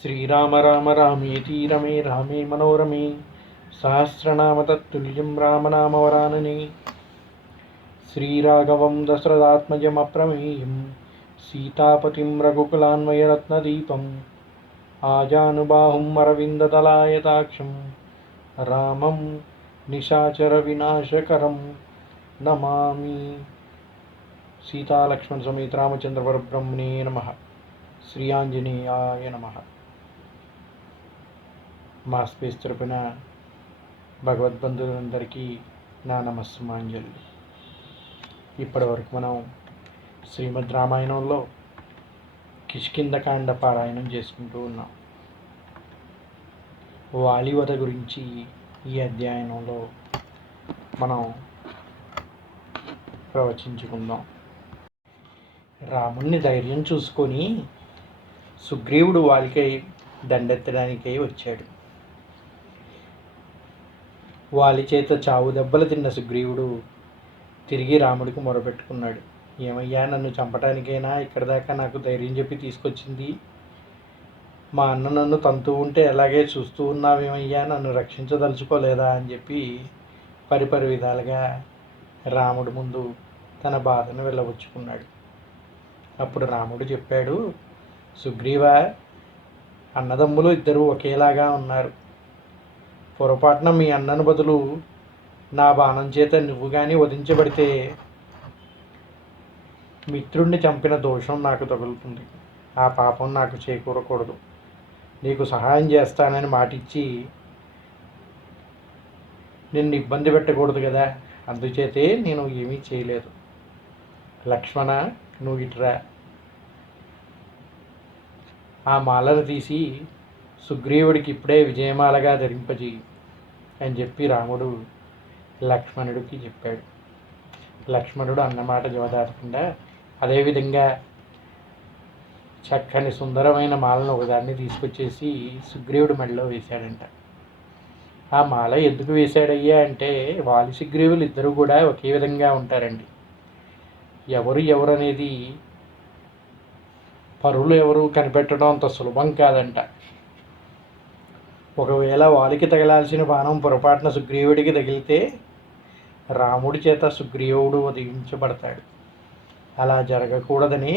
శ్రీరామ రామ రామేతి రమే రామే మనోరమే సహస్రనామ తత్తుల్యం రామనామవరాననే. శ్రీరాఘవం దశరథాత్మజమప్రమేయం సీతాపతిం రఘుకులాన్వయరత్నదీపం ఆజానుబాహుం అరవిందదలాయతాక్షం రామం నిశాచర వినాశకరం నమామి. సీతాలక్ష్మణ సమేత రామచంద్ర పరబ్రహ్మణే నమః. శ్రీ ఆంజనేయాయ నమః. మా స్పేస్ తరపున భగవద్బంధువులందరికీ నా నమస్సుమాంజలి. ఇప్పటి వరకు మనం శ్రీమద్ రామాయణంలో కిష్కింధకాండ పారాయణం చేసుకుంటూ ఉన్నాం. వాలివధ గురించి ఈ అధ్యాయంలో మనం ప్రవచించుకుందాం. రాముణ్ణి ధైర్యం చూసుకొని సుగ్రీవుడు వాలికై దండెత్తడానికై వచ్చాడు. వాలి చేత చావు దెబ్బలు తిన్న సుగ్రీవుడు తిరిగి రాముడికి మొరపెట్టుకున్నాడు. ఏమయ్యా, నన్ను చంపటానికైనా ఇక్కడి దాకా నాకు ధైర్యం చెప్పి తీసుకొచ్చింది? మా అన్న నన్ను తంతూ ఉంటే అలాగే చూస్తూ ఉన్నావేమయ్యా, నన్ను రక్షించదలుచుకోలేదా అని చెప్పి పరిపరి విధాలుగా రాముడి ముందు తన బాధను వెళ్ళబుచ్చుకున్నాడు. అప్పుడు రాముడు చెప్పాడు, సుగ్రీవ, అన్నదమ్ములు ఇద్దరు ఒకేలాగా ఉన్నారు. పొరపాటున మీ అన్నను బదులు నా బాణం చేత నువ్వు కానీ వధించబడితే మిత్రుణ్ణి చంపిన దోషం నాకు తగులుతుంది. ఆ పాపం నాకు చేకూరకూడదు. నీకు సహాయం చేస్తానని మాటిచ్చి నిన్ను ఇబ్బంది పెట్టకూడదు కదా, అందుచేతే నేను ఏమీ చేయలేదు. లక్ష్మణ, నువ్వు ఇట్రా. ఆ మాలను తీసి సుగ్రీవుడికి ఇప్పుడే విజయమాలగా ధరింపజేయి అని చెప్పి రాముడు లక్ష్మణుడికి చెప్పాడు. లక్ష్మణుడు అన్నమాట జవదాటకుండా అదేవిధంగా చక్కని సుందరమైన మాలను ఒకదాన్ని తీసుకొచ్చేసి సుగ్రీవుడి మెడలో వేశాడంట. ఆ మాల ఎందుకు వేశాడయ్యా అంటే, వాలి సుగ్రీవులు ఇద్దరు కూడా ఒకే విధంగా ఉంటారండి. ఎవరు అనేది పరులు ఎవరు కనిపెట్టడం అంత సులభం కాదంట. ఒకవేళ వాలికి తగలాల్సిన బాణం పొరపాటున సుగ్రీవుడికి తగిలితే రాముడి చేత సుగ్రీవుడు వధించబడతాడు. అలా జరగకూడదని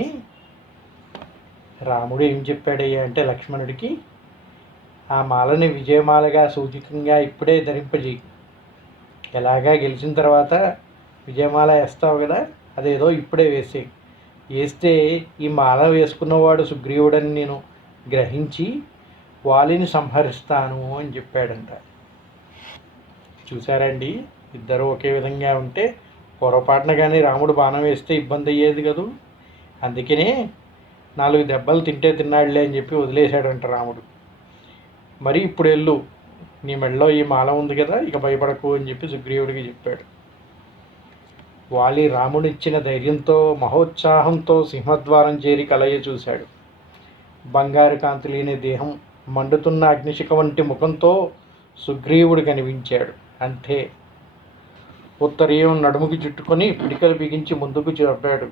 రాముడు ఏం చెప్పాడయ్యా అంటే లక్ష్మణుడికి, ఆ మాలని విజయమాలగా సూచికంగా ఇప్పుడే ధరింపజేయి. ఎలాగా గెలిచిన తర్వాత విజయమాల వేస్తావు కదా, అదేదో ఇప్పుడే వేస్తే ఈ మాల వేసుకున్నవాడు సుగ్రీవుడని నేను గ్రహించి వాలిని సంహరిస్తాను అని చెప్పాడంట. చూసారండి, ఇద్దరు ఒకే విధంగా ఉంటే పొరపాటున కానీ రాముడు బాణం వేస్తే ఇబ్బంది అయ్యేది కదూ. అందుకనే 4 దెబ్బలు తింటే తిన్నాడులే అని చెప్పి వదిలేశాడంట రాముడు. మరి ఇప్పుడు వెళ్ళు, నీ మెడలో ఈ మాల ఉంది కదా, ఇక భయపడకు అని చెప్పి సుగ్రీవుడికి చెప్పాడు. వాలి రాముడిచ్చిన ధైర్యంతో మహోత్సాహంతో సింహద్వారం చేరి కలయ చూశాడు. బంగారు కాంతి లేని దేహం, మండుతున్న అగ్నిశిఖ వంటి ముఖంతో సుగ్రీవుడు కనిపించాడు. అంతే, ఉత్తరీయం నడుముకి చుట్టుకొని పిడికలు బిగించి ముందుకు చెప్పాడు.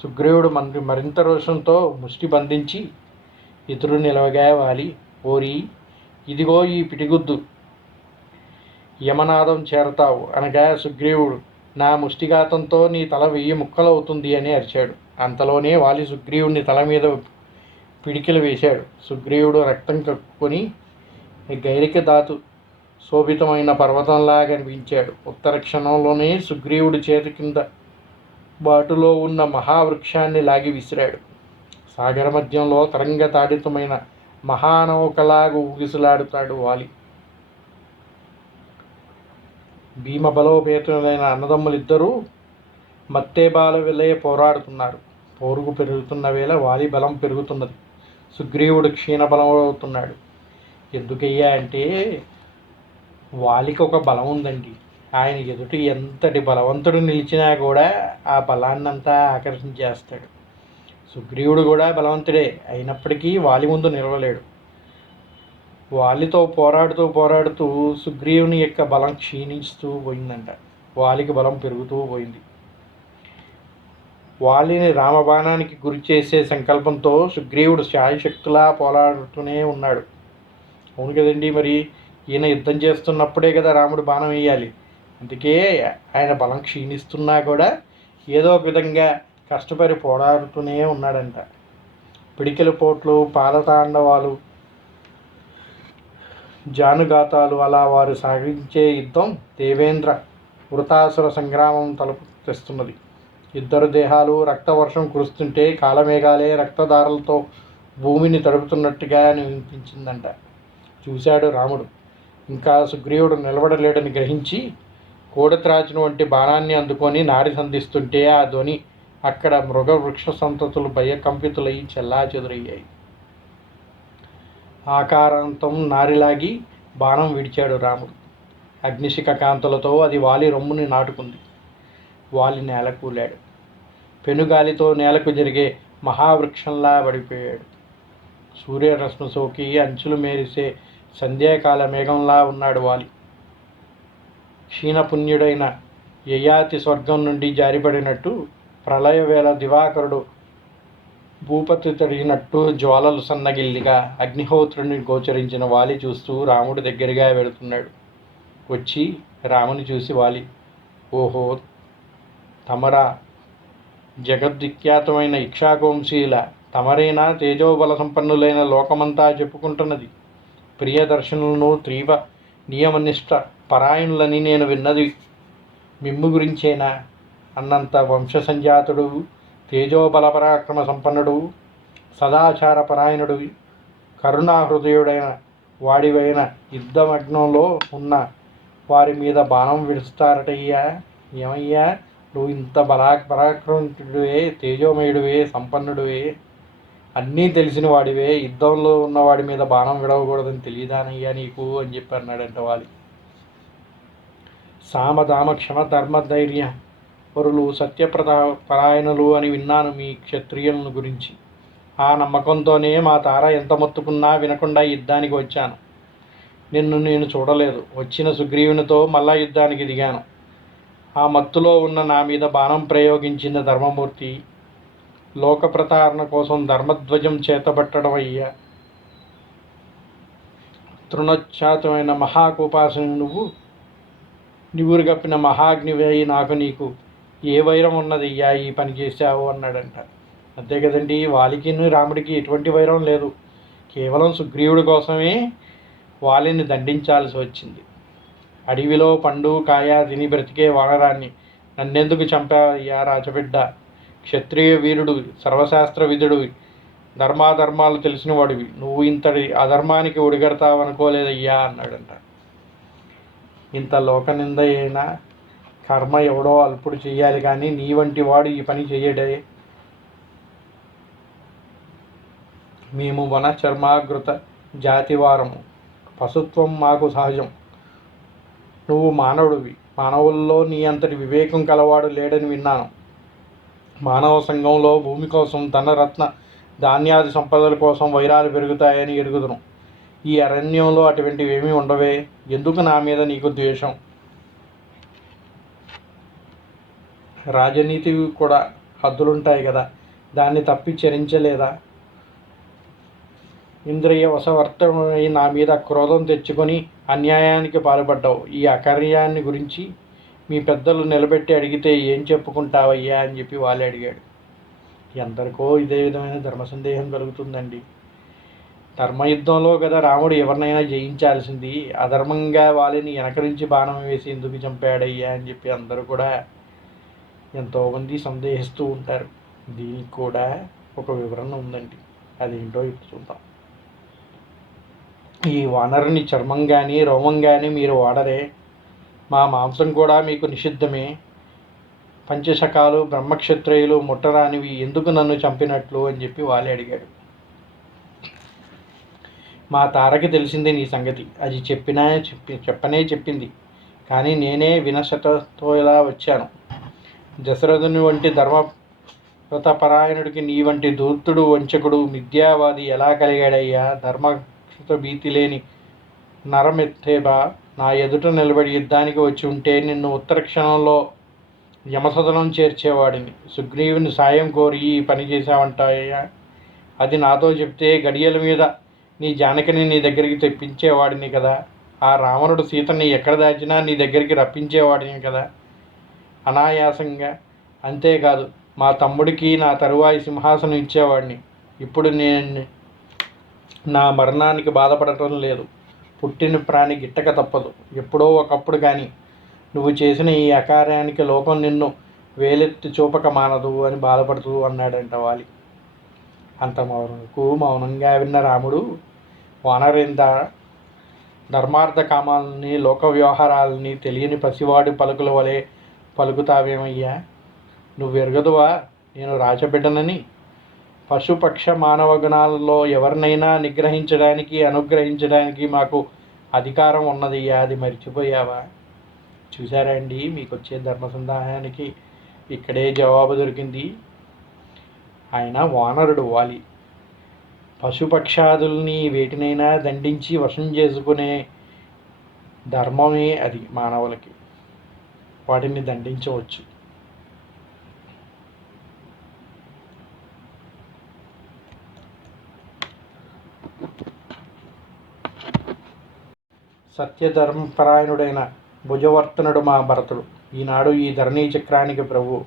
సుగ్రీవుడు మరింత రోషంతో ముష్టి బంధించి ఎదురు నిలవగా వాలి, ఓరి, ఇదిగో ఈ పిడిగుద్దు, యమనాదం చేరతావు అనగా సుగ్రీవుడు, నా ముష్టిఘాతంతో నీ తల 1000 ముక్కలవుతుంది అని అరిచాడు. అంతలోనే వాలి సుగ్రీవుడిని తల మీద పిడికిలు వేశాడు. సుగ్రీవుడు రక్తం కక్కుకొని గైరిక ధాతు శోభితమైన పర్వతంలా కనిపించాడు. ఉత్తర క్షణంలోనే సుగ్రీవుడి చేతి కింద బాటులో ఉన్న మహావృక్షాన్ని లాగి విసిరాడు. సాగర మధ్యంలో తరంగ తాడితమైన మహానౌకలాగా ఊగిసలాడుతాడు వాలి. భీమ బలోపేతులైన అన్నదమ్ములిద్దరూ మత్తేబాల వెళ్ళే పోరాడుతున్నారు. పోరుగు పెరుగుతున్న వేళ వాలి బలం పెరుగుతున్నది. సుగ్రీవుడు క్షీణబలం అవుతున్నాడు. ఎందుకయ్యా అంటే, వాలికి ఒక బలం ఉందండి. ఆయన ఎదుటి ఎంతటి బలవంతుడు నిలిచినా కూడా ఆ బలాన్నంతా ఆకర్షించేస్తాడు. సుగ్రీవుడు కూడా బలవంతుడే, అయినప్పటికీ వాలి ముందు నిలవలేడు. వాలితో పోరాడుతూ సుగ్రీవుని యొక్క బలం క్షీణిస్తూ పోయిందంట. వాలికి బలం పెరుగుతూ పోయింది. వాలిని రామబాణానికి గురి చేసే సంకల్పంతో సుగ్రీవుడు శాయశక్తులా పోరాడుతూనే ఉన్నాడు. అవును కదండి, మరి ఈయన యుద్ధం చేస్తున్నప్పుడే కదా రాముడు బాణం వేయాలి. అందుకే ఆయన బలం క్షీణిస్తున్నా కూడా ఏదో ఒక విధంగా కష్టపడి పోరాడుతూనే ఉన్నాడంట. పిడికిల పోట్లు, పాదతాండవాలు, జానుగాతాలు అలా వారు సాగించే యుద్ధం దేవేంద్ర వృతాసుర సంగ్రామం తలుపు తెస్తున్నది. ఇద్దరు దేహాలు రక్తవర్షం కురుస్తుంటే కాలమేఘాలే రక్తధారలతో భూమిని తడుపుతున్నట్టుగా అనిపించిందంట. చూశాడు రాముడు. ఇంకా సుగ్రీవుడు నిలబడలేడని గ్రహించి కోడత్రాచును వంటి బాణాన్ని అందుకొని నారి సంధిస్తుంటే ఆ ధ్వని అక్కడ మృగ వృక్ష సంతతులు భయకంపితులై చెల్లా చెదురయ్యాయి. ఆకారాంతం నారిలాగి బాణం విడిచాడు రాముడు. అగ్నిశిఖ కాంతులతో అది వాలి రొమ్ముని నాటుకుంది. వాలి నేల కూలాడు. పెనుగాలితో నేలకు జరిగే మహావృక్షంలా పడిపోయాడు. సూర్యరశ్మి సోకి అంచులు మేరిసే సంధ్యాకాల మేఘంలా ఉన్నాడు వాలి. క్షీణపుణ్యుడైన యయాతి స్వర్గం నుండి జారిపడినట్టు ప్రళయవేళ దివాకరుడు భూపతి తడిగినట్టు జ్వాలలు సన్నగిల్లిగా అగ్నిహోత్రుని గోచరించిన వాలి చూస్తూ రాముడి దగ్గరగా వెళుతున్నాడు. వచ్చి రాముని చూసి వాలి, ఓహో తమరా, జగద్విఖ్యాతమైన ఇక్షాకోంశీల తమరైనా తేజోబల సంపన్నులైన లోకమంతా చెప్పుకుంటున్నది. ప్రియదర్శనులను తీవ్ర నియమనిష్ట పరాయణులని నేను విన్నది మిమ్ము గురించేనా? అన్నంత వంశసంజాతుడు, తేజోబలపరాక్రమ సంపన్నుడు, సదాచార పరాయణుడు, కరుణాహృదయుడైన వాడివైన యుద్ధమగ్నంలో ఉన్న వారి మీద బాణం విడుస్తారటయ్యా. ఏమయ్యా, నువ్వు ఇంత పరాక్రమితుడివే, తేజోమయుడివే, సంపన్నుడివే, అన్నీ తెలిసిన వాడివే, యుద్ధంలో ఉన్నవాడి మీద బాణం విడవకూడదని తెలియదానయ్యా నీకు అని చెప్పి అన్నాడంట వాలి. సామదామ క్షమ ధర్మధైర్య పరులు, పరాయణులు అని విన్నాను మీ క్షత్రియులను గురించి. ఆ నమ్మకంతోనే మా తార ఎంత మొత్తుకున్నా వినకుండా యుద్ధానికి వచ్చాను. నిన్ను నేను చూడలేదు. వచ్చిన సుగ్రీవునితో మళ్ళా యుద్ధానికి దిగాను. ఆ మత్తులో ఉన్న నా మీద బాణం ప్రయోగించిన ధర్మమూర్తి, లోక ప్రతారణ కోసం ధర్మధ్వజం చేతబట్టడం అయ్యా. తృణోచ్ఛాతమైన మహాకోపాసుని నువ్వు, నివురుగప్పిన మహాగ్నివై నాకు నీకు ఏ వైరం ఉన్నదయ్యా ఈ పని చేశావు అన్నాడంట. అంతే కదండి, వాలికి రాముడికి ఎటువంటి వైరం లేదు. కేవలం సుగ్రీవుడి కోసమే వాలిని దండించాల్సి వచ్చింది. అడవిలో పండు కాయ తిని బ్రతికే వానరాన్ని నన్నెందుకు చంపావయ్యా రాజబిడ్డ? క్షత్రియ వీరుడు, సర్వశాస్త్ర విధుడు, ధర్మాధర్మాలు తెలిసిన వాడివి, నువ్వు ఇంతటి అధర్మానికి ఒడిగడతావనుకోలేదయ్యా అన్నాడంట. ఇంత లోకనింద అయినా కర్మ ఎవడో అల్పుడు చెయ్యాలి, కానీ నీ వంటి వాడు ఈ పని చెయ్యడే. మేము వన చర్మాగృత జాతివారము, పశుత్వం మాకు సహజం. నువ్వు మానవుడివి, మానవుల్లో నీ అంతటి వివేకం కలవాడు లేడని విన్నాను. మానవ సంఘంలో భూమి కోసం, ధనరత్న ధాన్యాది సంపదల కోసం వైరాలు పెరుగుతాయని ఎరుగుదును. ఈ అరణ్యంలో అటువంటివి ఏమీ ఉండవే. ఎందుకు నా మీద నీకు ద్వేషం? రాజనీతి కూడా హద్దులుంటాయి కదా, దాన్ని తప్పి చరించలేదా? ఇంద్రియ వశవర్తమై నా మీద క్రోధం తెచ్చుకొని అన్యాయానికి పాల్పడ్డావు. ఈ అకర్యాన్ని గురించి మీ పెద్దలు నిలబెట్టి అడిగితే ఏం చెప్పుకుంటావయ్యా అని చెప్పి వాళ్ళు అడిగాడు. ఎందరికో ఇదే విధమైన ధర్మ సందేహం కలుగుతుందండి. ధర్మయుద్ధంలో కదా రాముడు ఎవరినైనా జయించాల్సింది. అధర్మంగా వాళ్ళని వెనకరించి బాణం వేసి ఎందుకు చంపాడయ్యా అని చెప్పి అందరూ కూడా ఎంతోమంది సందేహిస్తూ ఉంటారు. దీనికి కూడా ఒక వివరణ ఉందండి, అదేంటో ఇప్పుడు చూద్దాం. ఈ వానరుని చర్మం కానీ రోమం కానీ మీరు వాడరే, మా మాంసం కూడా మీకు నిషిద్ధమే. పంచశకాలు బ్రహ్మక్షత్రియులు ముట్టరానివి, ఎందుకు నన్ను చంపినట్లు అని చెప్పి వాళ్ళే అడిగాడు. మా తారకి తెలిసింది నీ సంగతి, అది చెప్పనే చెప్పింది, కానీ నేనే వినశతతో ఇలా వచ్చాను. దశరథుని వంటి ధర్మవ్రతపరాయణుడికి నీ వంటి ధూర్తుడు, వంచకుడు, మిథ్యావాది ఎలా కలిగాడయ్యా? ధర్మక్షత భీతి లేని నరమెత్తేబా, నా ఎదుట నిలబడి యుద్ధానికి వచ్చి ఉంటే నిన్ను ఉత్తర క్షణంలో యమసదనం చేర్చేవాడిని. సుగ్రీవుని సాయం కోరి ఈ పని చేశావంటాయ్యా. అది నాతో చెప్తే గడియల మీద నీ జానకిని నీ దగ్గరికి తెప్పించేవాడిని కదా. ఆ రావణుడు సీతని ఎక్కడ దాచినా నీ దగ్గరికి రప్పించేవాడిని కదా అనాయాసంగా. అంతేకాదు మా తమ్ముడికి నా తరువాయి సింహాసనం ఇచ్చేవాడిని. ఇప్పుడు నేను నా మరణానికి బాధపడటం లేదు. పుట్టిన ప్రాణి గిట్టక తప్పదు ఎప్పుడో ఒకప్పుడు. కానీ నువ్వు చేసిన ఈ అకార్యానికి లోకం నిన్ను వేలెత్తి చూపక మానదు అని బాధపడుతూ అన్నాడంట వాలి. అంతవరకు మౌనంగా విన్న రాముడు, వానరేంద్ర, ధర్మార్థ కామాలని లోక వ్యవహారాలని తెలియని పసివాడి పలుకుల వలె పలుకుతావేమయ్యా. నువ్వెరగదువా నేను రాజబిడ్డనని? పశుపక్ష మానవ గుణాలలో ఎవరినైనా నిగ్రహించడానికి అనుగ్రహించడానికి మాకు అధికారం ఉన్నదయ్యా. అది మర్చిపోయావా? చూసారా అండి, మీకు వచ్చే ధర్మ సందేహానికి ఇక్కడే జవాబు దొరికింది. ఆయన వానరుడు వాలి. పశుపక్షాదుల్ని వేటినైనా దండించి వశం చేసుకునే ధర్మమే అది మానవులకి. వాటిని దండించవచ్చు. సత్యధర్మపరాయణుడైన భుజవర్తనుడు మా భరతుడు ఈనాడు ఈ ధరణీ చక్రానికి ప్రభువు.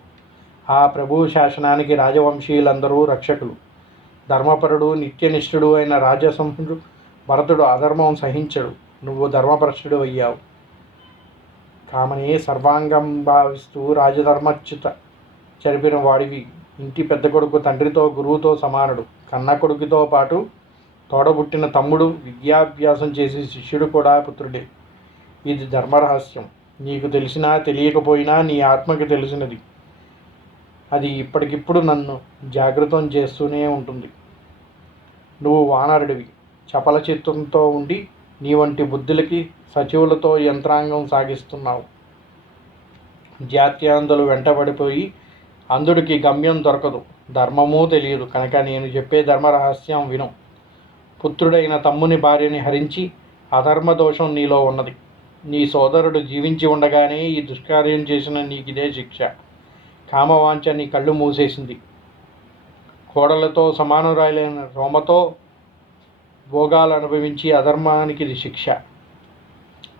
ఆ ప్రభువు శాసనానికి రాజవంశీయులందరూ రక్షకులు. ధర్మపరుడు నిత్యనిష్ఠుడు అయిన రాజసంహుడు భరతుడు అధర్మం సహించడు. నువ్వు ధర్మభ్రష్టుడు అయ్యావు. కామనే సర్వాంగం భావిస్తూ రాజధర్మచ్యుత జరిపిన వాడివి. ఇంటి పెద్ద కొడుకు తండ్రితో గురువుతో సమానుడు. కన్న కొడుకుతో పాటు తోడబుట్టిన తమ్ముడు, విద్యాభ్యాసం చేసే శిష్యుడు కూడా పుత్రుడే. ఇది ధర్మరహస్యం. నీకు తెలిసినా తెలియకపోయినా నీ ఆత్మకి తెలిసినది. అది ఇప్పటికిప్పుడు నన్ను జాగృతం చేస్తూనే ఉంటుంది. నువ్వు వానరుడివి. చపల చిత్తంతో ఉండి నీ వంటి బుద్ధులకి సచివులతో యంత్రాంగం సాగిస్తున్నావు. జాత్యాంధులు వెంటబడిపోయి అంధుడికి గమ్యం దొరకదు. ధర్మమూ తెలియదు కనుక నేను చెప్పే ధర్మరహస్యం విను. పుత్రుడైన తమ్ముని భార్యని హరించి అధర్మదోషం నీలో ఉన్నది. నీ సోదరుడు జీవించి ఉండగానే ఈ దుష్కార్యం చేసిన నీకిదే శిక్ష. కామవాంఛ నీ కళ్ళు మూసేసింది. కోడలతో సమానురాలైన రోమతో భోగాలు అనుభవించి అధర్మానికి ఇది శిక్ష.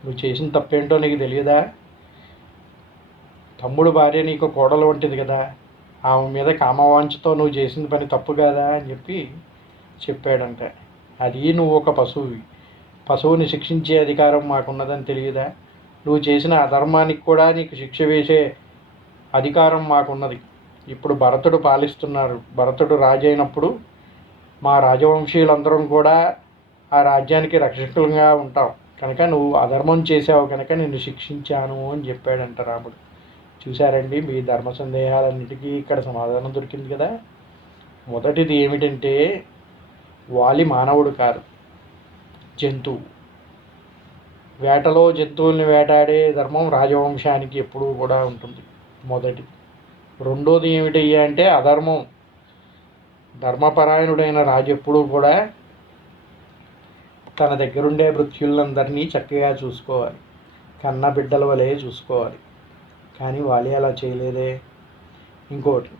నువ్వు చేసిన తప్పేంటో నీకు తెలియదా? తమ్ముడు భార్య నీకు కోడలు వంటిది కదా. ఆమె మీద కామవాంఛతో నువ్వు చేసిన పని తప్పు కదా అని చెప్పాడంట. అది నువ్వు ఒక పశువువి. పశువుని శిక్షించే అధికారం మాకున్నదని తెలియదా? నువ్వు చేసిన అధర్మానికి కూడా నీకు శిక్ష వేసే అధికారం మాకున్నది. ఇప్పుడు భరతుడు పాలిస్తున్నారు. భరతుడు రాజైనప్పుడు మా రాజవంశీయులందరం కూడా ఆ రాజ్యానికి రక్షకులుగా ఉంటాం కనుక నువ్వు అధర్మం చేసావు కనుక నిన్ను శిక్షించాను అని చెప్పాడంట రాముడు. చూశారండి, మీ ధర్మ సందేహాలన్నిటికీ ఇక్కడ సమాధానం దొరికింది కదా. మొదటిది ఏమిటంటే వాలి మానవుడు కాదు, జంతువు. వేటలో జంతువుల్ని వేటాడే ధర్మం రాజవంశానికి ఎప్పుడూ కూడా ఉంటుంది. మొదటిది. రెండోది ఏమిటయ్యా అంటే అధర్మం. ధర్మపరాయణుడైన రాజు ఎప్పుడూ కూడా తన దగ్గరుండే మృత్యులందరినీ చక్కగా చూసుకోవాలి. కన్న బిడ్డల వలె చూసుకోవాలి. కానీ వాలి అలా చేయలేదే. ఇంకోటి,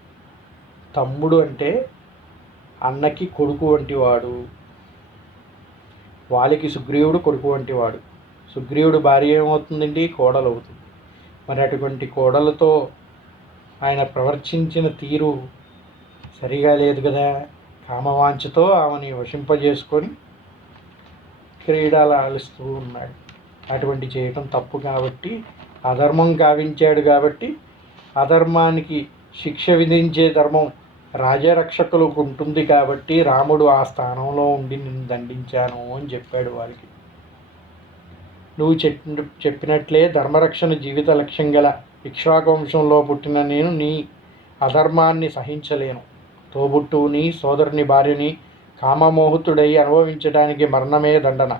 తమ్ముడు అంటే అన్నకి కొడుకు వంటివాడు. వాలికి సుగ్రీవుడు కొడుకు వంటివాడు. సుగ్రీవుడు భార్య ఏమవుతుందండి? కోడలు అవుతుంది. మరి అటువంటి కోడలతో ఆయన ప్రవర్తించిన తీరు సరిగా లేదు కదా. కామవాంఛతో ఆమెని వశింపజేసుకొని క్రీడలు ఆడిస్తూ ఉన్నాడు. అటువంటి చేయటం తప్పు కాబట్టి, అధర్మం గావించాడు కాబట్టి అధర్మానికి శిక్ష విధించే ధర్మం రాజరక్షకులకు ఉంటుంది కాబట్టి రాముడు ఆ స్థానంలో ఉండి నిన్ను దండించాను అని చెప్పాడు వారికి. నువ్వు చెప్పినట్లే ధర్మరక్షణ జీవిత లక్ష్యం గల ఇక్ష్వాకువంశంలో పుట్టిన నేను నీ అధర్మాన్ని సహించలేను. తోబుట్టువుని, సోదరుని భార్యని కామమోహితుడై అనుభవించడానికి మరణమే దండన.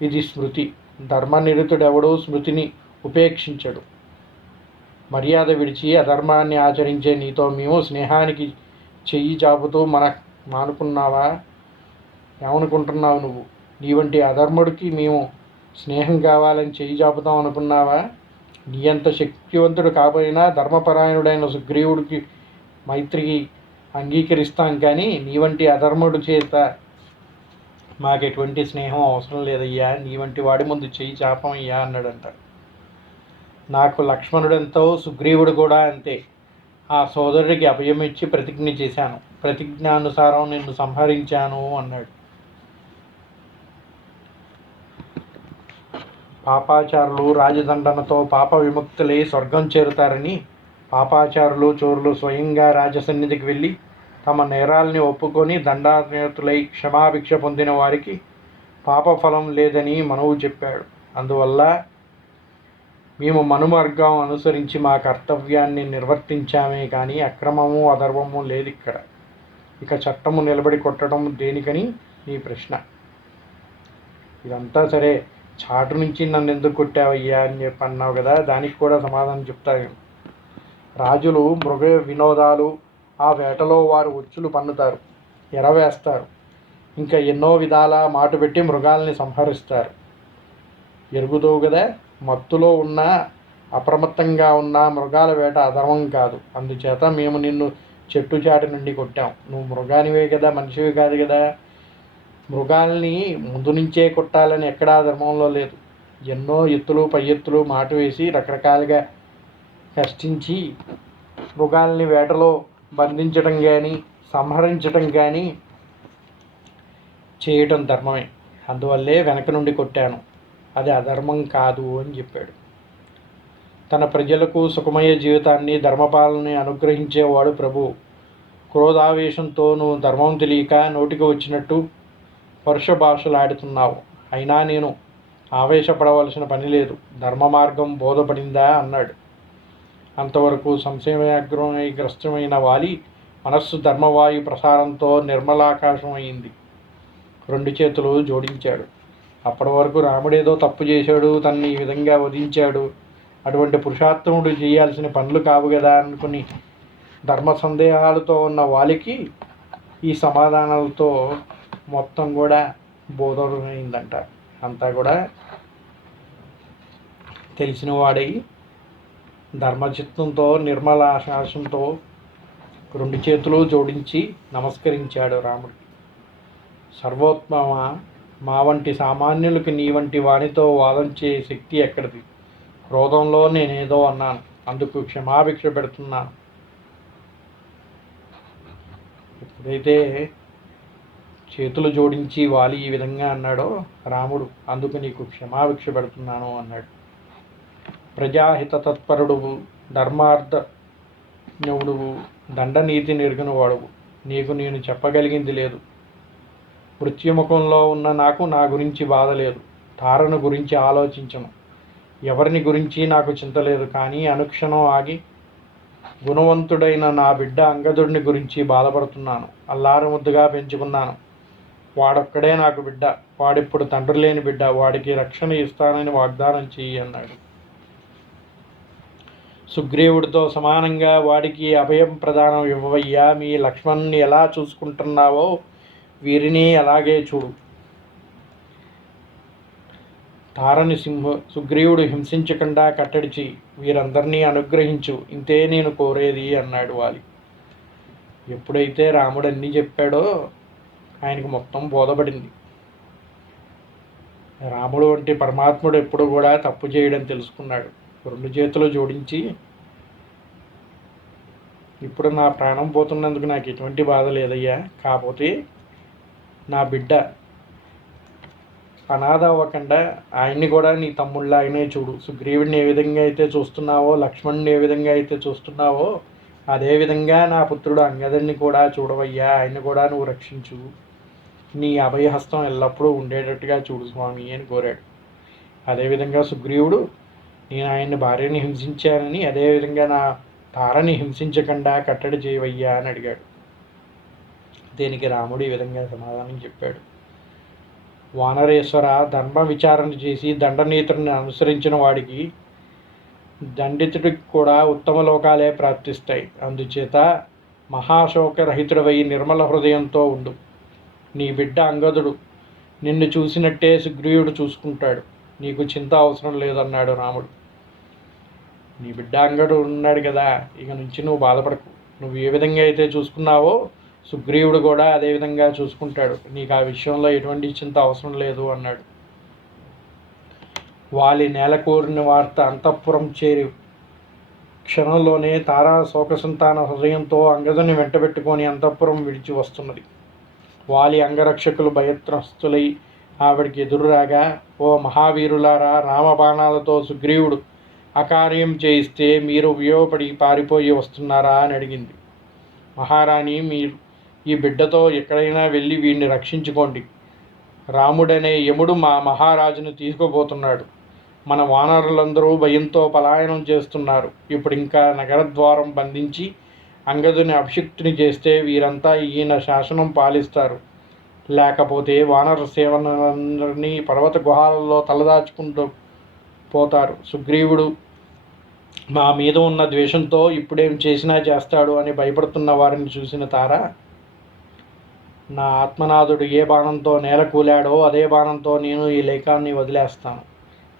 ఇది స్మృతి. ధర్మనిరతుడెవడూ స్మృతిని ఉపేక్షించడు. మర్యాద విడిచి అధర్మాన్ని ఆచరించే నీతో మేము స్నేహానికి చెయ్యి చాపుతూ మానుకున్నావా? ఏమనుకుంటున్నావు నువ్వు? నీ వంటి అధర్ముడికి మేము స్నేహం కావాలని చెయ్యి చాపుతాం అనుకున్నావా? నీ అంత శక్తివంతుడు కాకపోయినా ధర్మపరాయణుడైన సుగ్రీవుడికి మైత్రికి అంగీకరిస్తాం, కానీ నీ వంటి అధర్ముడి చేత మాకెటువంటి స్నేహం అవసరం లేదయ్యా, నీ వంటి వాడి ముందు చెయ్యి చాపమయ్యా అన్నాడంట. నాకు లక్ష్మణుడెంతో సుగ్రీవుడు కూడా అంతే. ఆ సోదరుడికి అభయం ఇచ్చి ప్రతిజ్ఞ చేశాను, ప్రతిజ్ఞానుసారం నిన్ను సంహరించాను అన్నాడు. పాపాచారులు రాజదండనతో పాప విముక్తులై స్వర్గం చేరుతారని పాపాచారులు చోరులు స్వయంగా రాజసన్నిధికి వెళ్ళి తమ నేరాల్ని ఒప్పుకొని దండానితులై క్షమాభిక్ష పొందిన వారికి పాపఫలం లేదని మనవు చెప్పాడు. అందువల్ల మేము మనుమార్గం అనుసరించి మా కర్తవ్యాన్ని నిర్వర్తించామే కానీ అక్రమము అధర్మము లేదు ఇక్కడ. ఇక చట్టము నిలబడి కొట్టడం దేనికని నీ ప్రశ్న. ఇదంతా సరే, చాటు నుంచి నన్ను ఎందుకు కొట్టావయ్యా అని చెప్పి అన్నావు కదా, దానికి కూడా సమాధానం చెప్తాను. రాజులు మృగ వినోదాలు, ఆ వేటలో వారు ఉచ్చులు పన్నుతారు, ఎరవేస్తారు, ఇంకా ఎన్నో విధాల మాటు పెట్టి మృగాల్ని సంహరిస్తారు. ఎరుగుతావు కదా, మత్తులో ఉన్న అప్రమత్తంగా ఉన్న మృగాల వేట అధర్మం కాదు. అందుచేత మేము నిన్ను చెట్టు చాటి నుండి కొట్టాం. నువ్వు మృగానివే కదా, మనిషివి కాదు కదా. మృగాల్ని ముందు నుంచే కొట్టాలని ఎక్కడా ధర్మంలో లేదు. ఎన్నో ఎత్తులు పై ఎత్తులు మాటు వేసి రకరకాలుగా కష్టించి మృగాల్ని వేటలో బంధించడం కానీ సంహరించడం కానీ చేయటం ధర్మమే. అందువల్లే వెనక నుండి కొట్టాను, అది అధర్మం కాదు అని చెప్పాడు. తన ప్రజలకు సుఖమయ జీవితాన్ని ధర్మపాలని అనుగ్రహించేవాడు ప్రభువు. క్రోధావేశంతో నువ్వు ధర్మం తెలియక నోటికి వచ్చినట్టు పరుష భాషలాడుతున్నావు. అయినా నేను ఆవేశపడవలసిన పని లేదు, ధర్మ మార్గం బోధపడిందా అన్నాడు. అంతవరకు సంశయగ్రస్తమైన వాలి మనస్సు ధర్మవాయు ప్రసారంతో నిర్మలాకాశం అయింది. 2 చేతులు జోడించాడు. అప్పటి వరకు రాముడేదో తప్పు చేశాడు, తనని ఈ విధంగా వధించాడు, అటువంటి పురుషార్థముడు చేయాల్సిన పనులు కావు కదా అనుకుని ధర్మ సందేహాలతో ఉన్న వాలికి ఈ సమాధానాలతో మొత్తం కూడా బోధమైందంట. అంతా కూడా తెలిసిన వాడై ధర్మచిత్తంతో నిర్మల ఆకాశంతో 2 చేతులు జోడించి నమస్కరించాడు రాముడు. సర్వోత్తమ, మా వంటి సామాన్యులకి నీ వంటి వానితో వాదం చేయ శక్తి ఎక్కడిది? క్రోధంలో నేనేదో అన్నాను, అందుకు క్షమాభిక్ష పెడుతున్నాను. ఎప్పుడైతే చేతులు జోడించి వాలి ఈ విధంగా అన్నాడో రాముడు, అందుకు నీకు క్షమాభిక్ష పెడుతున్నాను అన్నాడు. ప్రజాహిత తత్పరుడువు, ధర్మార్థజ్ఞుడువు, దండనీతి నెరిగిన వాడువు. నీకు నేను చెప్పగలిగింది లేదు. మృత్యుముఖంలో ఉన్న నాకు నా గురించి బాధ లేదు. తారను గురించి ఆలోచించను, ఎవరిని గురించి నాకు చింత లేదు. కానీ అనుక్షణం ఆగి గుణవంతుడైన నా బిడ్డ అంగదుడిని గురించి బాధపడుతున్నాను. అల్లారు ముద్దుగా పెంచుకున్నాను, వాడొక్కడే నాకు బిడ్డ. వాడిప్పుడు తండ్రి లేని బిడ్డ. వాడికి రక్షణ ఇస్తానని వాగ్దానం చెయ్యి అన్నాడు. సుగ్రీవుడితో సమానంగా వాడికి అభయం ప్రదానం ఇవ్వవయ్యా. మీ లక్ష్మణ్ని ఎలా చూసుకుంటున్నావో వీరిని అలాగే చూడు. తారని సుగ్రీవుడు హింసించకుండా కట్టడిచి వీరందరినీ అనుగ్రహించు, ఇంతే నేను కోరేది అన్నాడు వాలి. ఎప్పుడైతే రాముడు అన్నీ చెప్పాడో ఆయనకు మొత్తం బోధపడింది. రాముడు వంటి పరమాత్ముడు ఎప్పుడు కూడా తప్పు చేయడం తెలుసుకున్నాడు. 2 చేతులు జోడించి, ఇప్పుడు నా ప్రాణం పోతున్నందుకు నాకు ఎటువంటి బాధ లేదయ్యా. కాకపోతే నా బిడ్డ అనాథ అవ్వకుండా ఆయన్ని కూడా నీ తమ్ముళ్ళలాగానే చూడు. సుగ్రీవుడిని ఏ విధంగా అయితే చూస్తున్నావో, లక్ష్మణుని ఏ విధంగా అయితే చూస్తున్నావో, అదేవిధంగా నా పుత్రుడు అంగదుడిని కూడా చూడవయ్యా. ఆయన్ని కూడా నువ్వు రక్షించు. నీ అభయహస్తం ఎల్లప్పుడూ ఉండేటట్టుగా చూడు స్వామి అని కోరాడు. అదేవిధంగా సుగ్రీవుడు, నేను ఆయన్ని భార్యని హింసించానని అదేవిధంగా నా తారని హింసించకుండా కట్టడి చేయవయ్యా అని అడిగాడు. దీనికి రాముడు ఈ విధంగా సమాధానం చెప్పాడు. వానరేశ్వర, ధర్మ విచారణ చేసి దండనీతుడిని అనుసరించిన వాడికి దండితుడికి కూడా ఉత్తమ లోకాలే ప్రాప్తిస్తాయి. అందుచేత మహాశోకరహితుడవై నిర్మల హృదయంతో ఉండు. నీ బిడ్డ అంగదుడు నిన్ను చూసినట్టే సుగ్రీవుడు చూసుకుంటాడు. నీకు చింత అవసరం లేదన్నాడు రాముడు. నీ బిడ్డ అంగడు ఉన్నాడు కదా, ఇక నుంచి నువ్వు బాధపడకు. నువ్వు ఏ విధంగా అయితే చూసుకున్నావో సుగ్రీవుడు కూడా అదే విధంగా చూసుకుంటాడు. నీకు ఆ విషయంలో ఎటువంటి చింత అవసరం లేదు అన్నాడు. వాలి నేల కోరిన వార్త అంతఃపురం చేరి క్షణంలోనే తారా శోకసంతాన హృదయంతో అంగదుని వెంటబెట్టుకొని అంతఃపురం విడిచి వస్తున్నది. వాలి అంగరక్షకులు భయత్రస్తులై ఆవిడికి ఎదురురాగా, ఓ మహావీరులారా, రామబాణాలతో సుగ్రీవుడు అకార్యం చేయిస్తే మీరు ఉపయోగపడి పారిపోయి వస్తున్నారా అని అడిగింది. మహారాణి, మీరు ఈ బిడ్డతో ఎక్కడైనా వెళ్ళి వీడిని రక్షించుకోండి. రాముడనే యముడు మా మహారాజును తీసుకుపోతున్నాడు. మన వానరులందరూ భయంతో పలాయనం చేస్తున్నారు. ఇప్పుడు ఇంకా నగరద్వారం బంధించి అంగదుని అభిషిక్తుని చేస్తే వీరంతా ఈయన శాసనం పాలిస్తారు. లేకపోతే వానర సేవనందరినీ పర్వత గుహాలలో తలదాచుకుంటూ పోతారు. సుగ్రీవుడు మా మీద ఉన్న ద్వేషంతో ఇప్పుడేం చేసినా చేస్తాడు అని భయపడుతున్న వారిని చూసిన తార, నా ఆత్మనాథుడు ఏ బాణంతో నేల కూలాడో అదే బాణంతో నేను ఈ లేఖాన్ని వదిలేస్తాను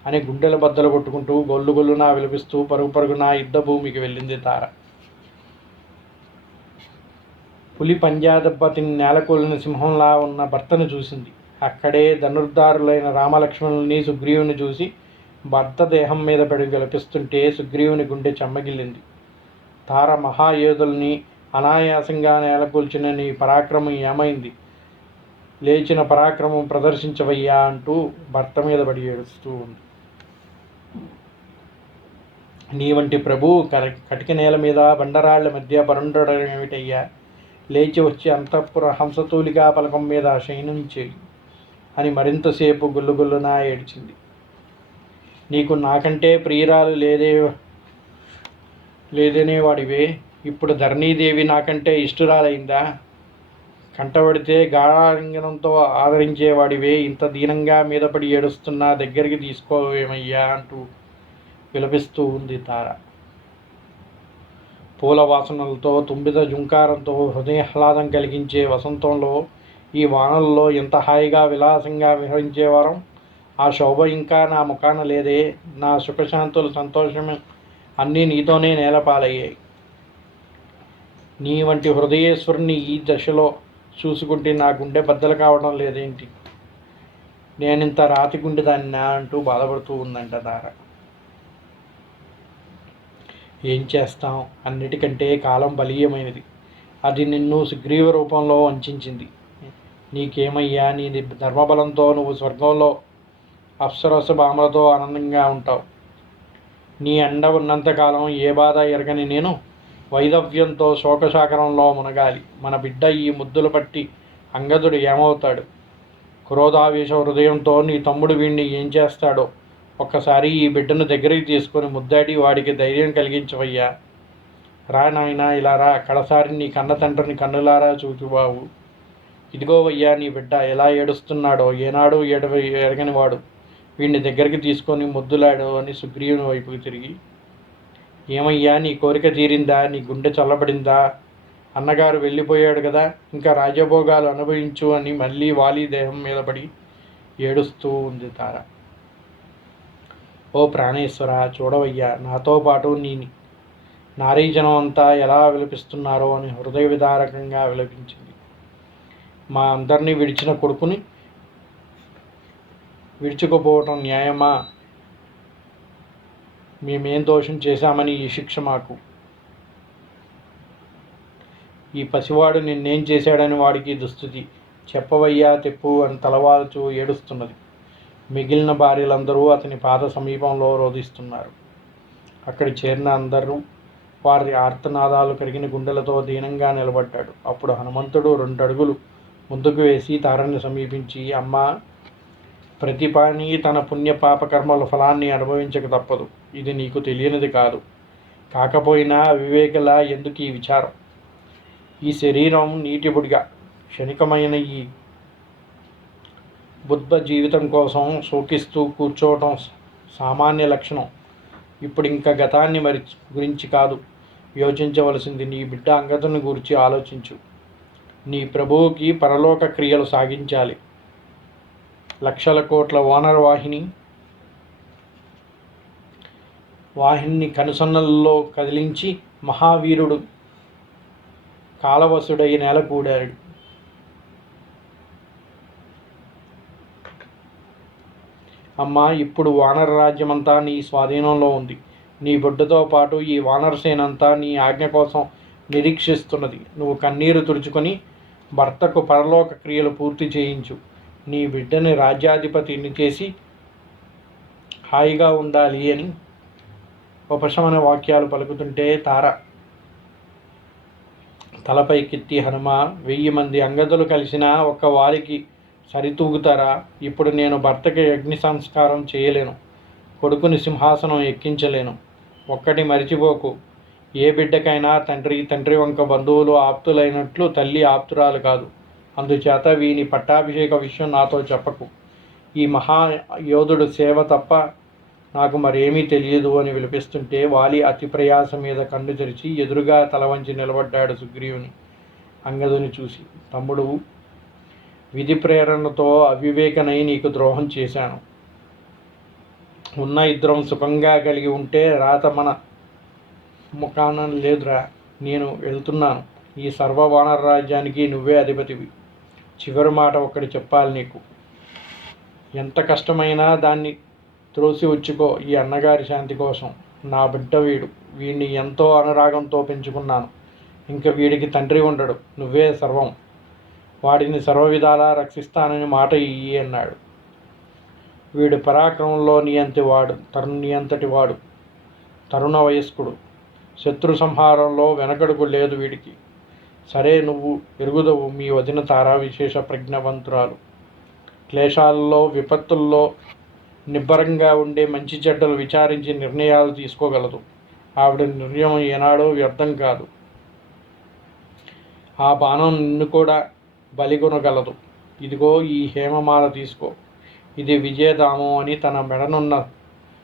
అని గుండెల బద్దలు కొట్టుకుంటూ గొల్లు గొల్లునా విలిపిస్తూ పరుగు పరుగున యుద్ధ భూమికి వెళ్ళింది తార. పులి పంజా దెబ్బతిని నేలకూలిన సింహంలా ఉన్న భర్తను చూసింది. అక్కడే ధనుర్ధారులైన రామలక్ష్మణుల్ని సుగ్రీవుని చూసి భర్త దేహం మీద పడి విలపిస్తుంటే సుగ్రీవుని గుండె చెమ్మగిల్లింది. తార మహాయోధుల్ని అనాయాసంగా నేలకూల్చిన నీ పరాక్రమం ఏమైంది? లేచిన పరాక్రమం ప్రదర్శించవయ్యా అంటూ భర్త మీద పడి ఏడుస్తూ ఉంది. నీ వంటి ప్రభువు కటిక నేల మీద బండరాళ్ల మధ్య పరుండడం ఏమిటయ్యా? లేచి వచ్చి అంతఃపుర హంసతూలికా పలకం మీద శయనించేయి అని మరింతసేపు గుల్లుగుల్లునా ఏడ్చింది. నీకు నాకంటే ప్రియురాలు లేదనేవాడివే, ఇప్పుడు ధరణీదేవి నాకంటే ఇష్టురాలైందా? కంటబడితే గాఢాలింగనంతో ఆదరించేవాడివే, ఇంత దీనంగా మీదపడి ఏడుస్తున్నా దగ్గరికి తీసుకోవేమయ్యా అంటూ విలపిస్తూ ఉంది తార. పూల వాసనలతో తుంబిద జుంకారంతో హృదయాహ్లాదం కలిగించే వసంతంలో ఈ వానల్లో ఎంత హాయిగా విలాసంగా విహరించేవారం. ఆ శోభ ఇంకా నా ముఖాన లేదే. నా సుఖశాంతుల సంతోషం అన్నీ నీతోనే నేలపాలయ్యాయి. నీ వంటి హృదయేశ్వరుని ఈ దశలో చూసుకుంటే నా గుండె బద్దలు కావడం లేదేంటి? నేనింత రాతి గుండెదాన్నా అంటూ బాధపడుతూ ఉందంట తార. ఏం చేస్తాం, అన్నిటికంటే కాలం బలీయమైనది. అది నిన్ను సుగ్రీవ రూపంలో వంచింది. నీకేమయ్యా, నీ ధర్మబలంతో నువ్వు స్వర్గంలో అప్సరస భామలతో ఆనందంగా ఉంటావు. నీ అండ ఉన్నంతకాలం ఏ బాధ ఎరగని నేను వైదవ్యంతో శోకసాగరంలో మునగాలి. మన బిడ్డ ఈ ముద్దులు పట్టి అంగదుడు ఏమవుతాడు? క్రోధావేశ హృదయంతో నీ తమ్ముడు వీణ్ణి ఏం చేస్తాడో ఒక్కసారి ఈ బిడ్డను దగ్గరికి తీసుకొని ముద్దాడి వాడికి ధైర్యం కలిగించవయ్యా. రా నాయనా, ఇలా రా. కడసారి నీ కన్న తండ్రిని కన్నులారా చూచుబావు. ఇదిగోవయ్యా నీ బిడ్డ ఎలా ఏడుస్తున్నాడో, ఏనాడు ఎరగనివాడు. వీడిని దగ్గరికి తీసుకొని ముద్దులాడు అని సుగ్రీవుని వైపుకి తిరిగి, ఏమయ్యా, నీ కోరిక తీరిందా? నీ గుండె చల్లబడిందా? అన్నగారు వెళ్ళిపోయాడు కదా, ఇంకా రాజభోగాలు అనుభవించు అని మళ్ళీ వాలి దేహం మీద పడి ఏడుస్తూ ఉంది తార. ఓ ప్రాణేశ్వర, చూడవయ్యా, నాతో పాటు నీ నారీజనం అంతా ఎలా విలపిస్తున్నారో అని హృదయ విదారకంగా విలపించింది. మా అందరినీ విడిచిన కొడుకుని విడుచుకుపోవటం న్యాయమా? మేమేం దోషం చేశామని ఈ శిక్ష మాకు? ఈ పసివాడు నిన్నేం చేశాడని వాడికి దుస్థితి? చెప్పవయ్యా తెప్పు అని తలవాల్చు ఏడుస్తున్నది. మిగిలిన భార్యలందరూ అతని పాద సమీపంలో రోధిస్తున్నారు. అక్కడి చేరిన అందరూ వారి ఆర్తనాదాలు పెరిగిన గుండెలతో దీనంగా నిలబడ్డాడు. అప్పుడు హనుమంతుడు 2 అడుగులు ముందుకు వేసి తారని సమీపించి, అమ్మా, ప్రతి ప్రాణి తన పుణ్య పాపకర్మల ఫలాన్ని అనుభవించక తప్పదు. ఇది నీకు తెలియనిది కాదు. కాకపోయినా వివేకలా ఎందుకు ఈ విచారం? ఈ శరీరం నీటిబుడిగా క్షణికమైన ఈ బుద్ధ జీవితం కోసం శోకిస్తూ కూర్చోవటం సామాన్య లక్షణం. ఇప్పుడు ఇంకా గతాన్ని గురించి కాదు యోచించవలసింది, నీ బిడ్డ అంగదుని గురించి ఆలోచించు. నీ ప్రభువుకి పరలోక క్రియలు సాగించాలి. లక్షల కోట్ల వానరవాహిని వాహిని కనుసన్నల్లో కదిలించి మహావీరుడు కాలవసుడై నేలకూడాడు. అమ్మా, ఇప్పుడు వానర రాజ్యమంతా నీ స్వాధీనంలో ఉంది. నీ బిడ్డతో పాటు ఈ వానరసేనంతా నీ ఆజ్ఞ కోసం నిరీక్షిస్తున్నది. నువ్వు కన్నీరు తుడుచుకొని భర్తకు పరలోక క్రియలు పూర్తి చేయించు. నీ బిడ్డని రాజ్యాధిపతిని చేసి హాయిగా ఉండాలి అని ఉపశమన వాక్యాలు పలుకుతుంటే తార తలపైకెత్తి, హనుమ, 1000 మంది అంగదులు కలిసినా ఒక్క వారికి సరితూగుతారా? ఇప్పుడు నేను భర్తకి అగ్ని సంస్కారం చేయలేను, కొడుకుని సింహాసనం ఎక్కించలేను. ఒక్కటి మరిచిపోకు, ఏ బిడ్డకైనా తండ్రి వంక బంధువులు ఆప్తులైనట్లు తల్లి ఆప్తురాలు కాదు. అందుచేత వీని పట్టాభిషేక విషయం నాతో చెప్పకు. ఈ మహాయోధుడు సేవ తప్ప నాకు మరేమీ తెలియదు అని విలిపిస్తుంటే వాలి అతి ప్రయాస మీద కన్ను తెరిచి ఎదురుగా తల వంచి నిలబడ్డాడు సుగ్రీవుని అంగదుని చూసి. తమ్ముడు, విధి ప్రేరణతో అవివేకనై నీకు ద్రోహం చేశాను. ఉన్న ఇద్దరం సుఖంగా కలిగి ఉంటే రాత మన ముఖానం లేదురా. నేను వెళ్తున్నాను. ఈ సర్వవానర రాజ్యానికి నువ్వే అధిపతివి. చివరి మాట ఒక్కటి చెప్పాలి నీకు. ఎంత కష్టమైనా దాన్ని త్రోసి వచ్చుకో ఈ అన్నగారి శాంతి కోసం. నా బిడ్డ వీడు. వీడిని ఎంతో అనురాగంతో పెంచుకున్నాను. ఇంక వీడికి తండ్రి ఉండడు. నువ్వే సర్వం. వాడిని సర్వవిధాలా రక్షిస్తానని మాట ఇయ్యి అన్నాడు. వీడి పరాక్రమంలో నీ అంతటి వాడు. తరుణ వయస్కుడు. శత్రు సంహారంలో వెనకడుగు లేదు వీడికి. సరే, నువ్వు ఎరుగుదవు. మీ వదిన తారా విశేష ప్రజ్ఞావంతురాలు. క్లేశాలలో, విపత్తుల్లో నిబ్బరంగా ఉండే మంచి చెడ్డలు విచారించి నిర్ణయాలు తీసుకోగలదు. ఆవిడ నిర్ణయం ఏనాడో వ్యర్థం కాదు. ఆ బాణం నిన్ను కూడా బలిగొనగలదు. ఇదిగో ఈ హేమమాల తీసుకో. ఇది విజయదామం అని తన మెడనున్న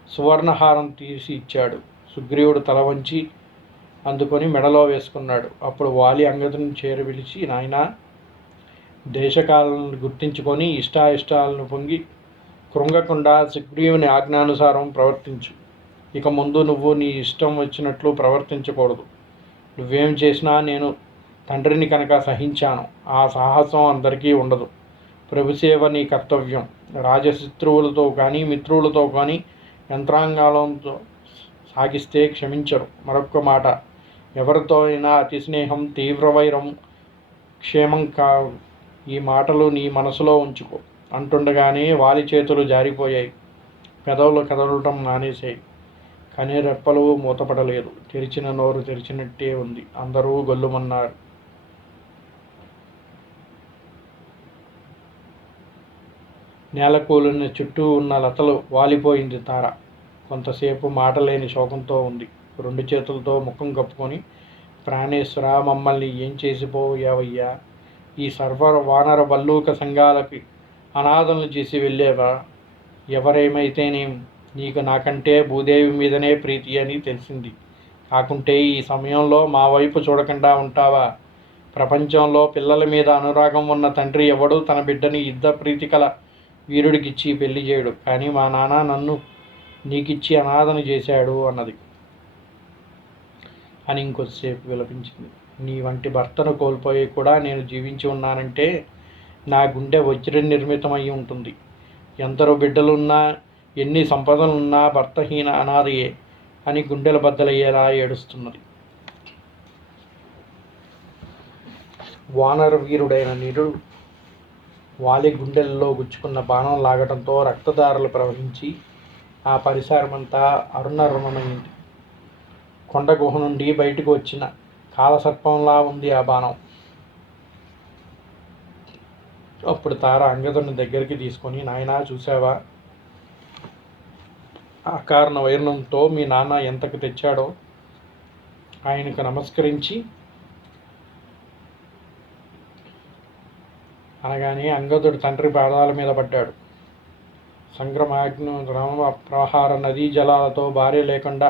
సువర్ణహారం తీసి ఇచ్చాడు. సుగ్రీవుడు తల వంచి అందుకొని మెడలో వేసుకున్నాడు. అప్పుడు వాలి అంగదుని చేరవిలిచి, నాయనా, దేశకాలను గుర్తించుకొని ఇష్టాయిష్టాలను పొంగి కృంగకుండా సుగ్రీవుని ఆజ్ఞానుసారం ప్రవర్తించు. ఇక ముందు నువ్వు నీ ఇష్టం వచ్చినట్లు ప్రవర్తించకూడదు. నువ్వేం చేసినా నేను తండ్రిని కనుక సహించాను. ఆ సాహసం అందరికీ ఉండదు. ప్రభుసేవ నీ కర్తవ్యం. రాజశత్రువులతో కానీ మిత్రులతో కానీ యంత్రాంగాలతో సాగిస్తే క్షమించరు. మరొక్క మాట, ఎవరితో అయినా అతి స్నేహం, తీవ్ర వైరం క్షేమం కావు. ఈ మాటలు నీ మనసులో ఉంచుకో అంటుండగానే వాలి చేతులు జారిపోయాయి. పెదవులు కదలటం మానేశాయి. కనురెప్పలు మూతపడలేదు. తెరిచిన నోరు తెరిచినట్టే ఉంది. అందరూ గొల్లుమన్నారు. నేలకూలిన చుట్టూ ఉన్న లతలు వాలిపోయింది తార. కొంతసేపు మాటలేని శోకంతో ఉంది. 2 చేతులతో ముఖం కప్పుకొని, ప్రాణేశ్వర, మమ్మల్ని ఏం చేసిపోయావయ్యా? ఈ సర్వ వానర బల్లూక సంఘాలకి అనాథలను చేసి వెళ్ళేవా? ఎవరేమైతేనేం, నీకు నాకంటే భూదేవి మీదనే ప్రీతి అని తెలిసింది. కాకుంటే ఈ సమయంలో మా వైపు చూడకుండా ఉంటావా? ప్రపంచంలో పిల్లల మీద అనురాగం ఉన్న తండ్రి ఎవడు తన బిడ్డని యుద్ధ ప్రీతికల వీరుడికిచ్చి పెళ్లి చేయడు. కానీ మా నాన్న నన్ను నీకిచ్చి అనాథను చేశాడు అన్నది అని ఇంకొద్దిసేపు విలపించింది. నీ వంటి భర్తను కోల్పోయి కూడా నేను జీవించి ఉన్నానంటే నా గుండె వజ్ర నిర్మితమై ఉంటుంది. ఎందరో బిడ్డలున్నా, ఎన్ని సంపదలున్నా భర్తహీన అనాథయే అని గుండెల బద్దలయ్యేలా ఏడుస్తున్నది. వానర వీరుడైన నిరుడు వాలి గుండెల్లో గుచ్చుకున్న బాణం లాగటంతో రక్తధారలు ప్రవహించి ఆ పరిసరమంతా అరుణరుణమైంది. కొండ గుహ నుండి బయటకు వచ్చిన కాలసర్పంలా ఉంది ఆ బాణం. అప్పుడు తార అంగదుని దగ్గరికి తీసుకొని, నాయనా, చూసావా? అకారణ వైరణంతో మీ నాన్న ఎంతకు తెచ్చాడో. ఆయనకు నమస్కరించి అనగానే అంగదుడు తండ్రి పాదాల మీద పడ్డాడు. సంగ్రమాగ్ని రామ ప్రహార నదీ జలాలతో భార్య లేకుండా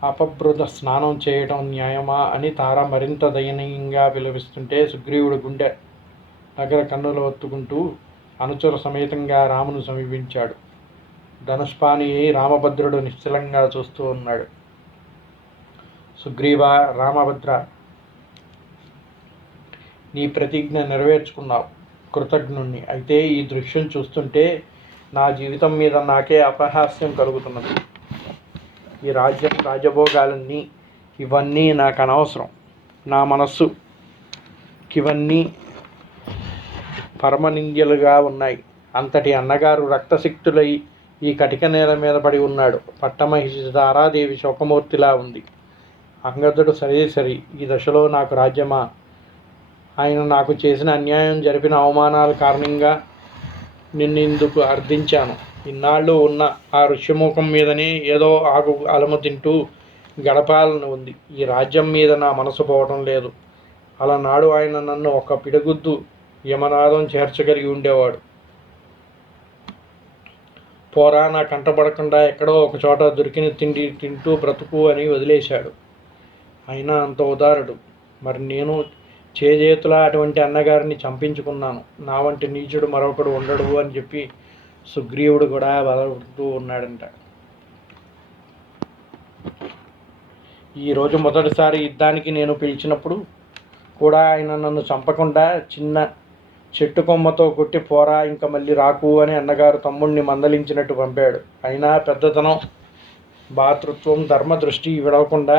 అపభృత స్నానం చేయటం న్యాయమా అని తార మరింత దయనీయంగా విలపిస్తుంటే సుగ్రీవుడు గుండె దగ్గర కన్నులు ఒత్తుకుంటూ అనుచర సమేతంగా రామును సమీపించాడు. ధనుష్పాని రామభద్రుడు నిశ్చలంగా చూస్తూ ఉన్నాడు. సుగ్రీవ, రామభద్ర, నీ ప్రతిజ్ఞ నెరవేర్చుకున్నావు, కృతజ్ఞుణ్ణి. అయితే ఈ దృశ్యం చూస్తుంటే నా జీవితం మీద నాకే అపహాస్యం కలుగుతున్నది. ఈ రాజ్యం, రాజభోగాలన్నీ ఇవన్నీ నాకు అనవసరం. నా మనస్సుకివన్నీ పరమనింద్యులుగా ఉన్నాయి. అంతటి అన్నగారు రక్తసిక్తులై ఈ కటిక నేల మీద పడి ఉన్నాడు. పట్టమహిషి తారాదేవి శోకమూర్తిలా ఉంది. అంగదుడు సరే, ఈ దశలో నాకు రాజ్యమా? ఆయన నాకు చేసిన అన్యాయం, జరిపిన అవమానాల కారణంగా నిన్నెందుకు అర్థించాను. ఇన్నాళ్ళు ఉన్న ఆ ఋష్యముఖం మీదనే ఏదో ఆకు అలము తింటూ గడపాలని ఉంది. ఈ రాజ్యం మీద నా మనసు పోవటం లేదు. అలనాడు ఆయన నన్ను ఒక పిడిగుద్దు యమనాదం చేర్చగలిగి ఉండేవాడు. పోరా, నా కంటపడకుండా ఎక్కడో ఒక చోట దొరికిన తిండి తింటూ బ్రతుకు అని వదిలేశాడు. అయినా అంత ఉదారుడు. మరి నేను చేజేతులా అటువంటి అన్నగారిని చంపించుకున్నాను. నా వంటి నీచుడు మరొకడు ఉండడు అని చెప్పి సుగ్రీవుడు కూడా బలపడుతూ ఉన్నాడంట. ఈరోజు మొదటిసారి యుద్ధానికి నేను పిలిచినప్పుడు కూడా ఆయన నన్ను చంపకుండా చిన్న చెట్టు కొమ్మతో కొట్టి పోరా, ఇంకా మళ్ళీ రాకు అని అన్నగారు తమ్ముడిని మందలించినట్టు పంపాడు. అయినా పెద్దతనం, భాతృత్వం, ధర్మదృష్టి విడవకుండా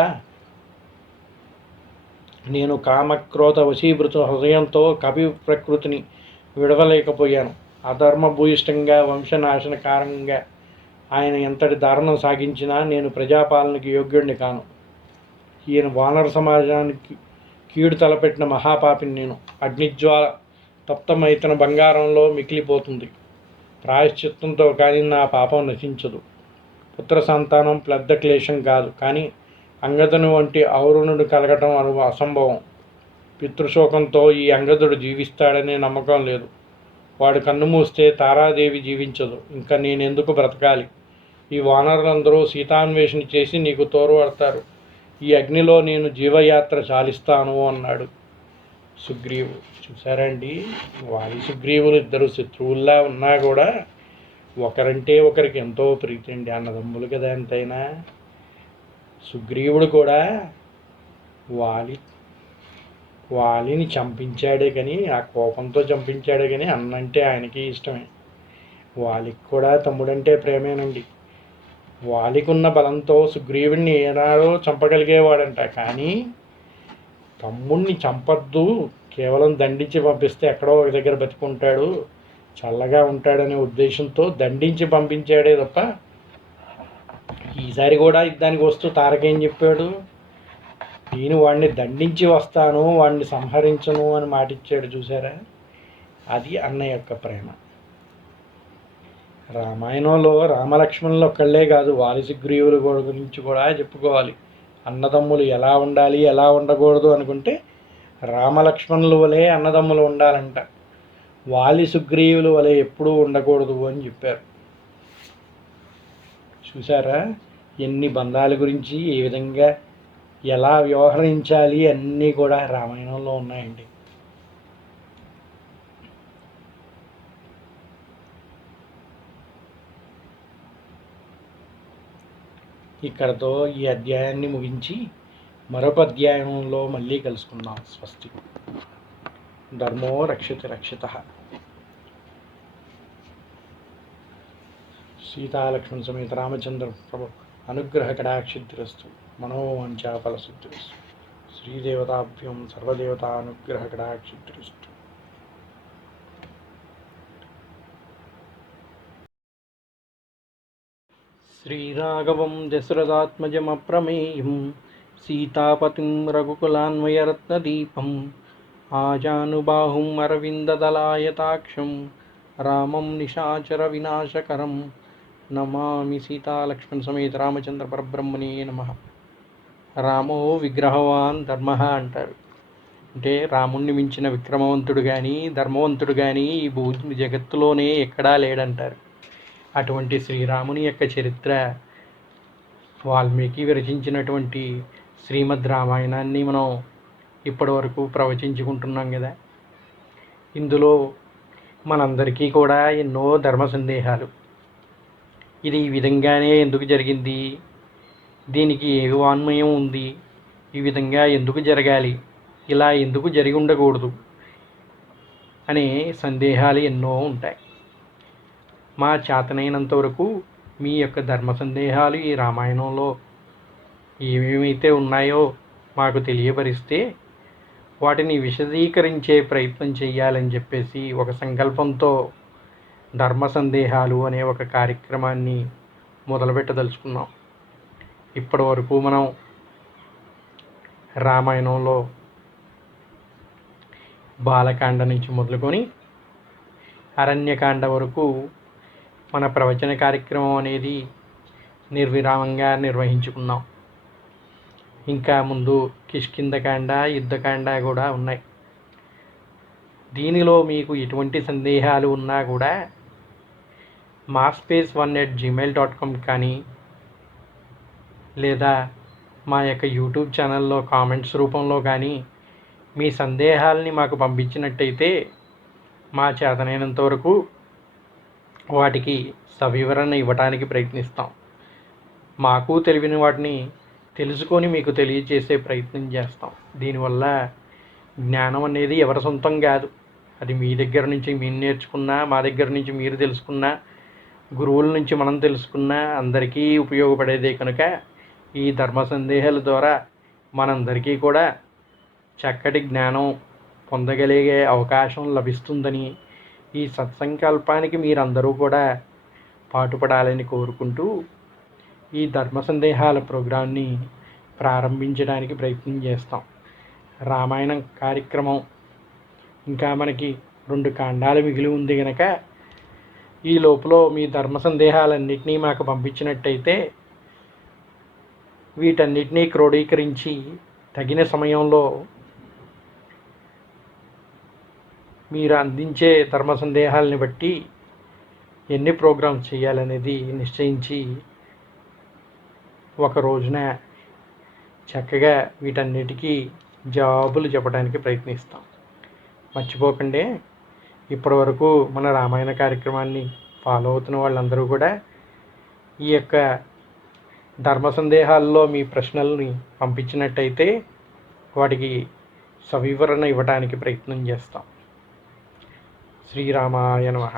నేను కామక్రోధ వశీభృత హృదయంతో కవి ప్రకృతిని విడవలేకపోయాను. అధర్మభూయిష్టంగా, వంశనాశన కారణంగా ఆయన ఎంతటి దారుణం సాగించినా నేను ప్రజాపాలనకి యోగ్యుడిని కాను. ఈయన వానర సమాజానికి కీడు తలపెట్టిన మహాపాపిని నేను. అగ్నిజ్వాల తప్తమైతన బంగారంలో మిగిలిపోతుంది. ప్రాయశ్చిత్తంతో కానీ నా పాపం నశించదు. పుత్ర సంతానం పెద్ద క్లేశం కాదు, కానీ అంగదుని వంటి ఔరుణుడు కలగటం అసంభవం. పితృశోకంతో ఈ అంగదుడు జీవిస్తాడనే నమ్మకం లేదు. వాడు కన్ను మూస్తే తారాదేవి జీవించదు. ఇంకా నేనెందుకు బ్రతకాలి? ఈ వానరులందరూ సీతాన్వేషణ చేసి నీకు తోరుపడతారు. ఈ అగ్నిలో నేను జీవయాత్ర చాలిస్తాను అన్నాడు సుగ్రీవుడు. చూసారండి, వాలి సుగ్రీవులు ఇద్దరు శత్రువుల్లా ఉన్నా కూడా ఒకరంటే ఒకరికి ఎంతో ప్రీతి అండి. అన్నదమ్ములు కదా ఎంతైనా. సుగ్రీవుడు కూడా వాలిని చంపించాడే కానీ, ఆ కోపంతో చంపించాడే కానీ అన్నంటే ఆయనకి ఇష్టమే. వాలికి కూడా తమ్ముడంటే ప్రేమేనండి. వాలికి ఉన్న బలంతో సుగ్రీవుడిని ఏనాడో చంపగలిగేవాడంట. కానీ తమ్ముడిని చంపద్దు, కేవలం దండించి పంపిస్తే ఎక్కడో ఒక దగ్గర బతికుంటాడు, చల్లగా ఉంటాడనే ఉద్దేశంతో దండించి పంపించాడే తప్ప ఈసారి కూడా యుద్ధానికి వస్తూ తారకేం చెప్పాడు? నేను వాడిని దండించి వస్తాను, వాడిని సంహరించను అని మాటిచ్చాడు. చూసారా, అది అన్న యొక్క ప్రేమ. రామాయణంలో రామలక్ష్మణులు ఒక్కళ్ళే కాదు, వాలి సుగ్రీవుల గురించి కూడా చెప్పుకోవాలి. అన్నదమ్ములు ఎలా ఉండాలి, ఎలా ఉండకూడదు అనుకుంటే రామలక్ష్మణుల వలె అన్నదమ్ములు ఉండాలంట. వాలి సుగ్రీవుల వలె ఎప్పుడూ ఉండకూడదు అని చెప్పారు. చూసారా, ఎన్ని బంధాల గురించి, ఏ విధంగా ఎలా వ్యవహరించాలి అన్నీ కూడా రామాయణంలో ఉన్నాయండి. ఇక్కడతో ఈ అధ్యాయాన్ని ముగించి మరొక అధ్యాయంలో మళ్ళీ కలుసుకుందాం. స్వస్తి. ధర్మో రక్షిత రక్షితః. సీతాలక్ష్మణ సమేత రామచంద్ర ప్రభు అనుగ్రహ కటాక్షిద్రస్తు. మనోవాంఛా ఫలసిద్ధిరస్తు. శ్రీదేవతాభ్యం సర్వదేవతానుగ్రహ కటాక్షిద్రస్తు. శ్రీరాఘవం దశరథాత్మజమప్రమేయం సీతాపతిం రఘుకులాన్వయరత్నదీపం ఆజానుబాహుం అరవిందదలాయతాక్షం రామం నిశాచర వినాశకరం నమామి. సీతాలక్ష్మణ సమేత రామచంద్ర పరబ్రహ్మణే నమః. రామో విగ్రహవాన్ ధర్మ అంటారు. అంటే రాముణ్ణి మించిన విక్రమవంతుడు కానీ, ధర్మవంతుడు కానీ ఈ జగత్తులోనే ఎక్కడా లేడంటారు. అటువంటి శ్రీరాముని యొక్క చరిత్ర వాల్మీకి విరచించినటువంటి శ్రీమద్ రామాయణాన్ని మనం ఇప్పటి వరకు ప్రవచించుకుంటున్నాం కదా. ఇందులో మనందరికీ కూడా ఎన్నో ధర్మ సందేహాలు. ఇది ఈ విధంగానే ఎందుకు జరిగింది, దీనికి ఏ వాన్మయం ఉంది, ఈ విధంగా ఎందుకు జరగాలి, ఇలా ఎందుకు జరిగి ఉండకూడదు అనే సందేహాలు ఎన్నో ఉంటాయి. మా చేతనైనంత వరకు మీ యొక్క ధర్మ సందేహాలు ఈ రామాయణంలో ఏమేమైతే ఉన్నాయో మాకు తెలియపరిస్తే వాటిని విశదీకరించే ప్రయత్నం చేయాలని చెప్పేసి ఒక సంకల్పంతో ధర్మ సందేహాలు అనే ఒక కార్యక్రమాన్ని మొదలుపెట్టదలుచుకున్నాం. ఇప్పటి వరకు మనం రామాయణంలో బాలకాండ నుంచి మొదలుకొని అరణ్యకాండ వరకు మన ప్రవచన కార్యక్రమం అనేది నిర్విరామంగా నిర్వహించుకున్నాం. ఇంకా ముందు కిష్కింధకాండ, యుద్ధకాండ కూడా ఉన్నాయి. దీనిలో మీకు ఎటువంటి సందేహాలు ఉన్నా కూడా maspspace1@gmail.com కానీ లేదా మా యొక్క యూట్యూబ్ ఛానల్లో కామెంట్స్ రూపంలో కానీ మీ సందేహాలని మాకు పంపించినట్టయితే మా చేతనైనంత వరకు వాటికి సవివరణ ఇవ్వడానికి ప్రయత్నిస్తాం. మాకు తెలియని వాటిని తెలుసుకొని మీకు తెలియజేసే ప్రయత్నం చేస్తాం. దీనివల్ల జ్ఞానం అనేది ఎవరి సొంతం కాదు. అది మీ దగ్గర నుంచి మీరు నేర్చుకున్నా, మా దగ్గర నుంచి మీరు తెలుసుకున్నా, గురువుల నుంచి మనం తెలుసుకున్నా అందరికీ ఉపయోగపడేదే కనుక ఈ ధర్మ సందేహాల ద్వారా మనందరికీ కూడా చక్కటి జ్ఞానం పొందగలిగే అవకాశం లభిస్తుందని ఈ సత్సంకల్పానికి మీరందరూ కూడా పాటుపడాలని కోరుకుంటూ ఈ ధర్మ సందేహాల ప్రోగ్రాంని ప్రారంభించడానికి ప్రయత్నం చేస్తాం. రామాయణం కార్యక్రమం ఇంకా మనకి 2 కాండాలు మిగిలి ఉంది కనుక ఈ లోపల మీ ధర్మ సందేహాలన్నింటినీ మాకు పంపించినట్టయితే వీటన్నిటినీ క్రోడీకరించి తగిన సమయంలో మీరు అందించే ధర్మ సందేహాలని బట్టి ఎన్ని ప్రోగ్రామ్స్ చేయాలనేది నిశ్చయించి ఒక రోజున చక్కగా వీటన్నిటికీ జవాబులు చెప్పడానికి ప్రయత్నిస్తాం. మర్చిపోకండి, ఇప్పటివరకు మన రామాయణ కార్యక్రమాన్ని ఫాలో అవుతున్న వాళ్ళందరూ కూడా ఈ యొక్క ధర్మ సందేహాల్లో మీ ప్రశ్నల్ని పంపించినట్టయితే వాటికి సవివరణ ఇవ్వడానికి ప్రయత్నం చేస్తాం. శ్రీరామాయ నమః.